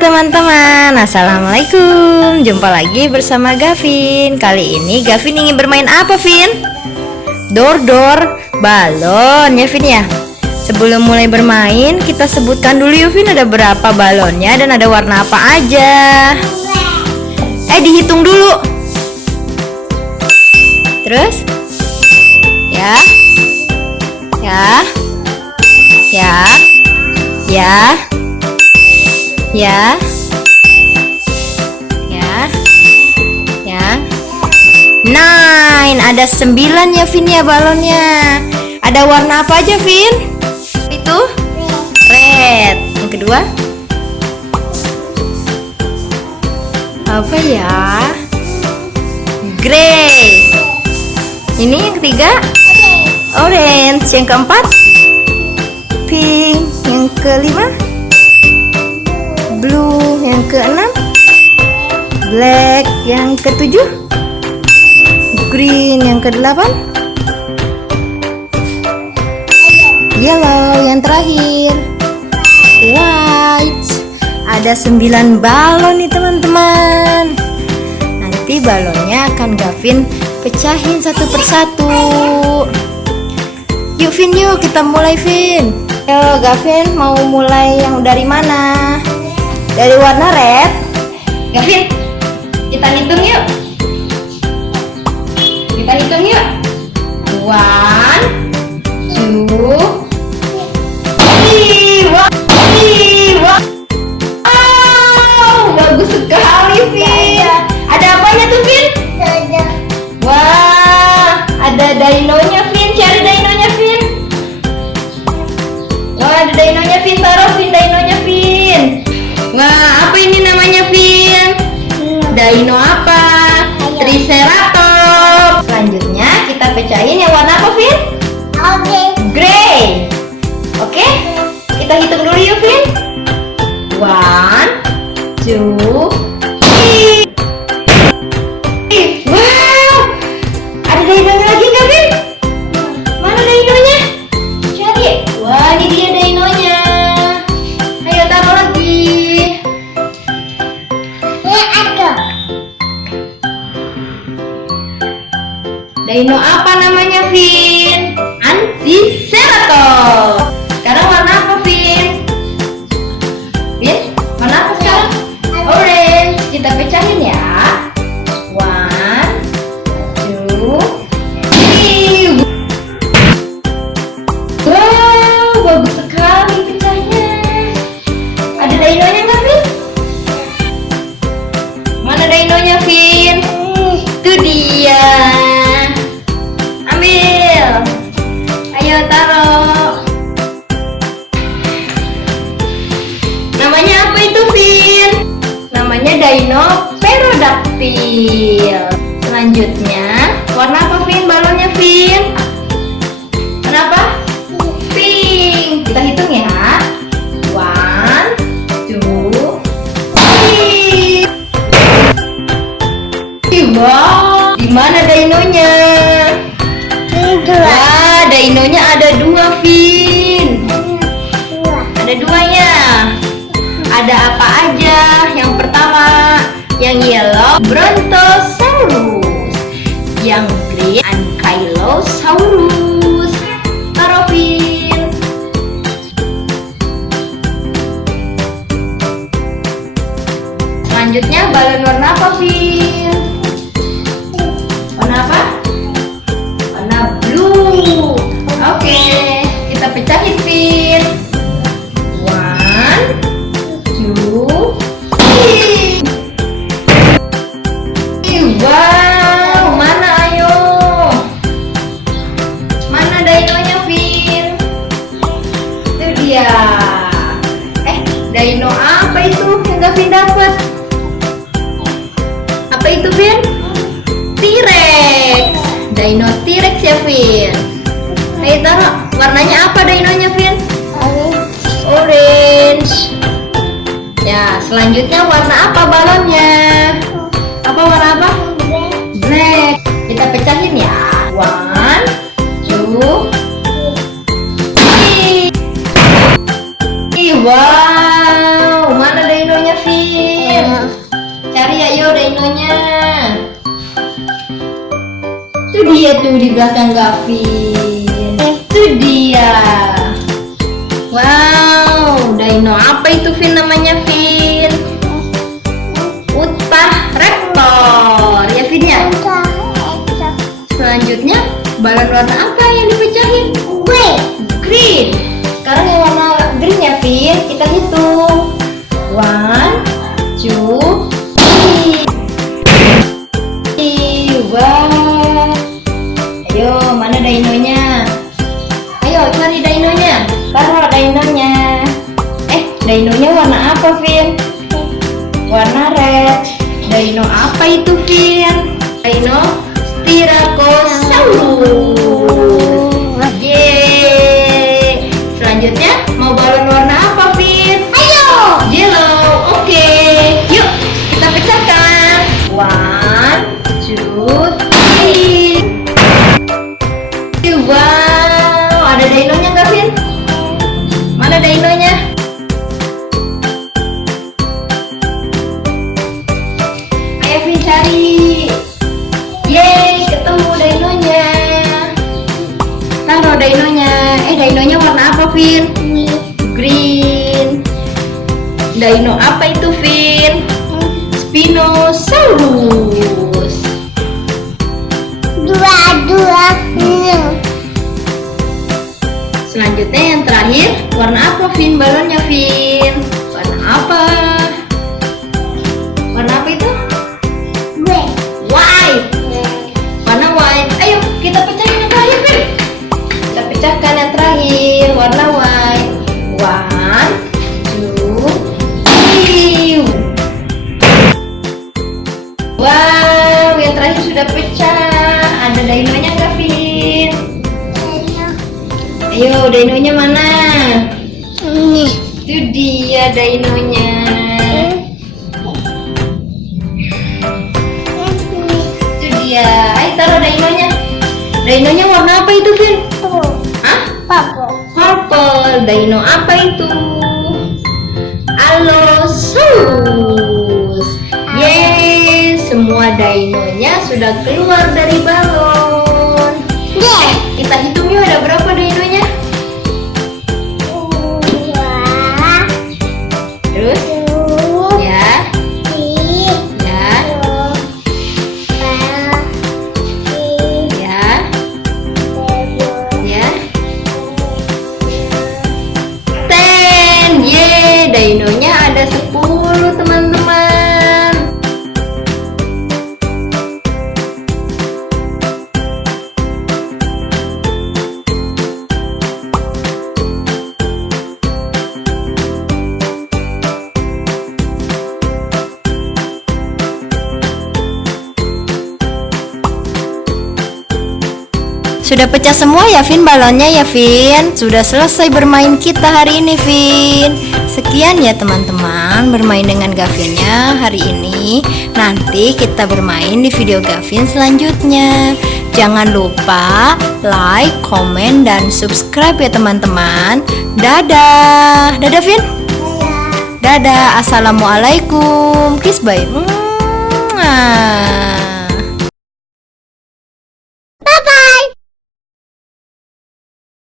teman-teman, assalamualaikum. Jumpa lagi bersama Gavin. Kali ini Gavin ingin bermain apa, Vin? Dor-dor balon ya, Vin ya. Sebelum mulai bermain, kita sebutkan dulu yuk, Vin, ada berapa balonnya dan ada warna apa aja. Dihitung dulu. Terus ya, ya, ya, ya, ya, ya, ya. 9, ada 9 ya, Vin ya, balonnya. Ada warna apa aja, Vin? Itu red. Yang kedua apa ya? Grey. Ini yang ketiga orange. Yang keempat pink. Yang kelima blue. Yang keenam black. Yang ketujuh green. Yang kedelapan yellow. Yang terakhir white. Ada 9 balon nih teman-teman. Nanti balonnya akan Gavin pecahin satu persatu. Yuk Vin, yuk kita mulai, Vin. Yo Gavin, mau mulai yang dari mana? Dari warna red. Gavin, kita hitung yuk. Kita hitung yuk. 1, 2, 3. Wow, bagus sekali, Vin. Ada apanya tuh, Vin? Wah, ada dinonya, Vin. Cari dinonya, Vin. Wah, ada dinonya, Vin. Taruh, Vin, dinonya, Vin. Wah, apa ini namanya, Vin? Dino apa? Triceratops. Selanjutnya kita pecahin yang warna apa, Vin? Grey. Oke? Kita hitung dulu yuk, Vin. 1, 2, 3. Wow, ada dinonya lagi nggak, Vin? Mana dinonya? Cari. Wah, ini dia dinonya. Ayo taruh lagi. Dino apa namanya, Vin? Triceratops. Sekarang warna apa, Vin? Vin, warna apa sekarang? Orange. Kita pecahin ya. 1, 2, 3. Wow, bagus sekali pecahnya. Ada dinonya nggak, Vin? Mana dinonya, Vin? Itu dia. Ambil. Ayo taruh. Namanya apa itu, Vin? Namanya Dinopterodactyl. Selanjutnya, warna apa, Vin? Balonnya, Vin? Kenapa? Pink. Kita hitung ya. 1, 2, 3. Wow, gimana dinonya? Wah, dinonya ada 2, Vin. Ada 2-nya. Ada apa aja? Yang pertama, yang yellow Brontosaurus, yang green Ankylosaurus. Taruh, Vin. Selanjutnya balon warna apa, Vin? Warna apa? Warna blue. Oke, kita pecahin, Vin. 1, 2, 3. Wow, mana ayo? Mana dinonya, Vin? Itu dia. Dino apa itu yang Gavin dapat? Apa itu, Vin? T-Rex. Dino T-Rex ya, Vin. Ayo taruh. Warnanya apa dinonya, Vin? Orange. Ya, selanjutnya warna apa balonnya? Apa warna apa? Black. Kita pecahin ya. 1, 2, 3. Wow, mana dinonya, Vi? Itu dia tuh di belakang Gavin. Itu dia. Wow, dino apa itu Vin namanya Vin? Utah Raptor. Ya Vin ya. Selanjutnya balon warna apa yang dipecahin? Green. Sekarang yang warna green ya Vin. Kita hitung. 1, 2, 3. Wow. Ayo, mana dinonya? Ayo cari dinonya. Taruh dinonya. Dinonya warna apa Vin? Warna red. Dino apa itu Vin? Dino Styracosaurus. Yeay. Selanjutnya mau balon warna apa Vin? Ayo. Yellow. Oke. Yuk kita pecahkan. 1, 2, 3. Wow, ada dinonya nggak Vin? Mana dinonya? Ayo Vin cari. Yeay, ketemu dinonya. Taruh dinonya. Dinonya warna apa Vin? Green. Dino apa itu Vin? Spinosaurus. Selanjutnya yang terakhir, warna apa Vin balonnya Vin? Warna apa? Warna apa itu? White. Warna white. Ayo kita pecahin yang terakhir Vin. Kita pecahkan yang terakhir, warna white. 1, 2, 3. Wow, yang terakhir sudah pecah. Ada dinonya nggak Vin? Ayo, dinonya mana? Itu dia dinonya. Itu dia. Ayo taruh dinonya. Dinonya warna apa itu Vin? Purple. Dino apa itu? Allosaurus. Yeay, semua dinonya sudah keluar dari balon. Kita hitung yuk ada berapa dinonya? Terus? Ya. Ya. Ya. Ya. 10. Yeay, dinonya ada 10 teman-teman. Sudah pecah semua ya Vin balonnya ya Vin. Sudah selesai bermain kita hari ini Vin. Sekian ya teman-teman bermain dengan Gavinnya hari ini. Nanti kita bermain di video Gavin selanjutnya. Jangan lupa like, komen, dan subscribe ya teman-teman. Dadah. Dadah Vin. Dadah. Assalamualaikum. Kiss bye.